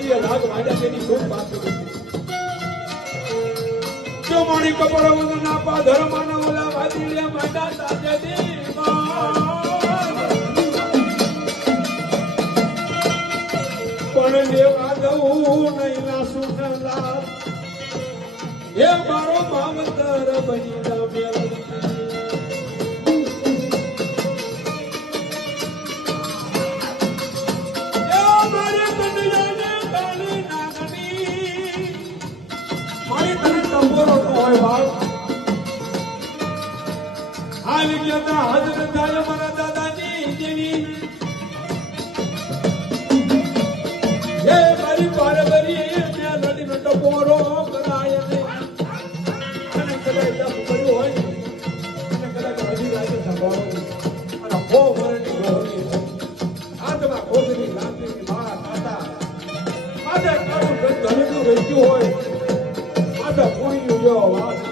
મારી રાગ વાજા તેની ખૂબ બાકી જો મારી કપડા વગર ના પા ધર્મના ઓલા વાદીલે માંડા તાજે પણ લેવા દઉં નહીં ના સુનલા એ મારો માવતર બની જા મેલ હાલ ગયા હાજર થાય મારા દાદાજી જેવી એ મારી પારબરી મેં લડીનો ટપોરો કરાય અને કદાચ પડ્યું હોય અને કદાચ હજી લાગે સંભાળો અને હો વરણી ગોળી હાથમાં ખોદની લાંબી મારા કાતા માથે કાળું ધનનું રચ્યું હોય માથે પૂરી જેવો વાત